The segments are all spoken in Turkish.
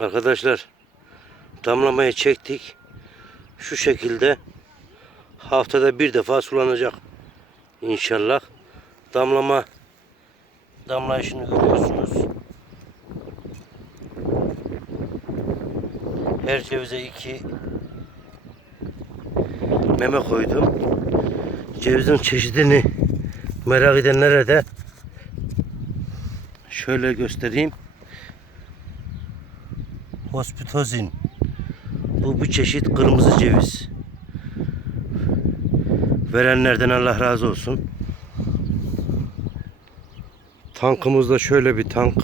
Arkadaşlar damlamayı çektik. Şu şekilde haftada bir defa sulanacak. İnşallah. Damlama damlayışını görüyorsunuz. Her cevize iki meme koydum. Cevizin çeşidini merak edenlere de şöyle göstereyim. Hospitozin. Bu bir çeşit kırmızı ceviz. Verenlerden Allah razı olsun. Tankımızda şöyle bir tank.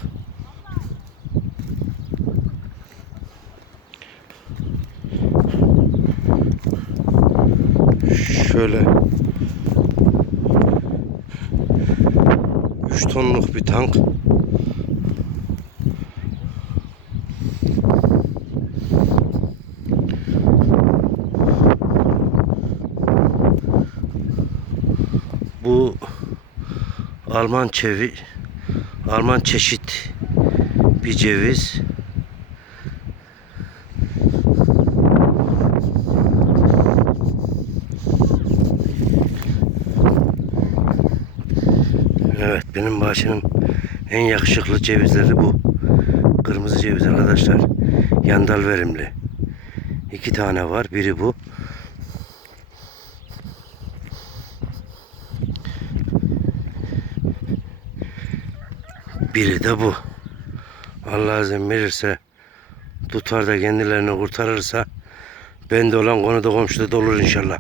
Şöyle 3 tonluk bir tank. Bu Alman çevi Alman çeşit bir ceviz. Evet benim bahçenin en yakışıklı cevizleri bu. Kırmızı ceviz arkadaşlar. Yandal verimli. İki tane var. Biri bu. Biri de bu. Allah izin verirse tutar da kendilerini kurtarırsa bende olan konu da komşuda da olur inşallah.